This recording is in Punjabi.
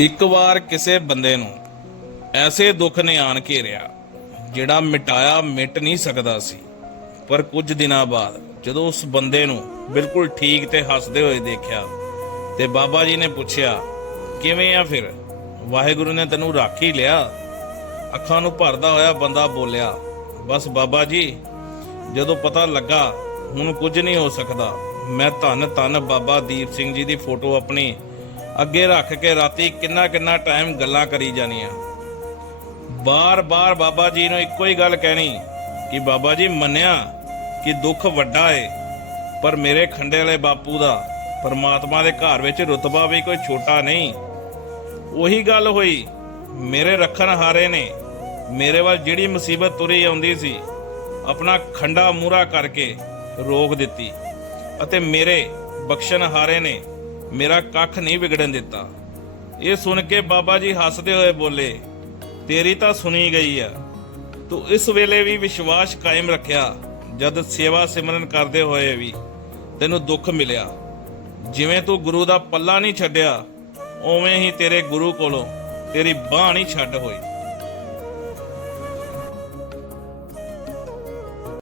ਇੱਕ ਵਾਰ ਕਿਸੇ ਬੰਦੇ ਨੂੰ ਐਸੇ ਦੁੱਖ ਨੇ ਆਣ ਘੇਰਿਆ ਜਿਹੜਾ ਮਿਟਾਇਆ ਮਿਟ ਨਹੀਂ ਸਕਦਾ ਸੀ। ਪਰ ਕੁਝ ਦਿਨਾਂ ਬਾਅਦ ਜਦੋਂ ਉਸ ਬੰਦੇ ਨੂੰ ਬਿਲਕੁਲ ਠੀਕ ਤੇ ਹੱਸਦੇ ਹੋਏ ਦੇਖਿਆ ਤੇ ਬਾਬਾ ਜੀ ਨੇ ਪੁੱਛਿਆ, ਕਿਵੇਂ ਆ ਫਿਰ? ਵਾਹਿਗੁਰੂ ਨੇ ਤੈਨੂੰ ਰੱਖ ਹੀ ਲਿਆ? ਅੱਖਾਂ ਨੂੰ ਭਰਦਾ ਹੋਇਆ ਬੰਦਾ ਬੋਲਿਆ, ਬਸ ਬਾਬਾ ਜੀ, ਜਦੋਂ ਪਤਾ ਲੱਗਾ, ਹੁਣ ਕੁਝ ਨਹੀਂ ਹੋ ਸਕਦਾ। ਮੈਂ ਧੰਨ ਧੰਨ ਬਾਬਾ ਦੀਪ ਸਿੰਘ ਜੀ ਦੀ ਫੋਟੋ ਆਪਣੀ ਅੱਗੇ ਰੱਖ ਕੇ ਰਾਤੀ ਕਿੰਨਾ ਕਿੰਨਾ ਟਾਈਮ ਗੱਲਾਂ ਕਰੀ ਜਾਣੀਆਂ। ਬਾਰ-ਬਾਰ ਬਾਬਾ ਜੀ ਨੂੰ ਇੱਕੋ ਹੀ ਗੱਲ ਕਹਿਣੀ ਕਿ ਬਾਬਾ ਜੀ ਮੰਨਿਆ ਕਿ ਦੁੱਖ ਵੱਡਾ ਏ, ਪਰ ਮੇਰੇ ਖੰਡੇ ਵਾਲੇ ਬਾਪੂ ਦਾ ਪਰਮਾਤਮਾ ਦੇ ਘਰ ਵਿੱਚ ਰੁਤਬਾ ਵੀ ਕੋਈ ਛੋਟਾ ਨਹੀਂ। ਉਹੀ ਗੱਲ ਹੋਈ, ਮੇਰੇ ਰੱਖਣ ਹਾਰੇ ਨੇ, ਮੇਰੇ ਵੱਲ ਜਿਹੜੀ ਮੁਸੀਬਤ ਤੁਰੀ ਆਉਂਦੀ ਸੀ, ਆਪਣਾ ਖੰਡਾ ਮੂਰਾ ਕਰਕੇ ਰੋਕ ਦਿੱਤੀ ਅਤੇ ਮੇਰੇ ਬਖਸ਼ਣ ਹਾਰੇ ਨੇ। ਮੇਰਾ ਕੱਖ ਨਹੀਂ ਵਿਗੜਨ ਦਿੱਤਾ। ਇਹ ਸੁਣ ਕੇ ਬਾਬਾ ਜੀ ਹੱਸਦੇ ਹੋਏ ਬੋਲੇ, ਤੇਰੀ ਤਾਂ ਸੁਣੀ ਗਈ ਆ। ਤੂੰ ਇਸ ਵੇਲੇ ਵੀ ਵਿਸ਼ਵਾਸ ਕਾਇਮ ਰੱਖਿਆ, ਜਦ ਸੇਵਾ ਸਿਮਰਨ ਕਰਦੇ ਹੋਏ ਵੀ ਤੈਨੂੰ ਦੁੱਖ ਮਿਲਿਆ। ਜਿਵੇਂ ਤੂੰ ਗੁਰੂ ਦਾ ਪੱਲਾ ਨਹੀਂ ਛੱਡਿਆ, ਉਵੇਂ ਹੀ ਤੇਰੇ ਗੁਰੂ ਕੋਲੋਂ ਤੇਰੀ ਬਾਹ ਨਹੀਂ ਛੱਡ ਹੋਈ।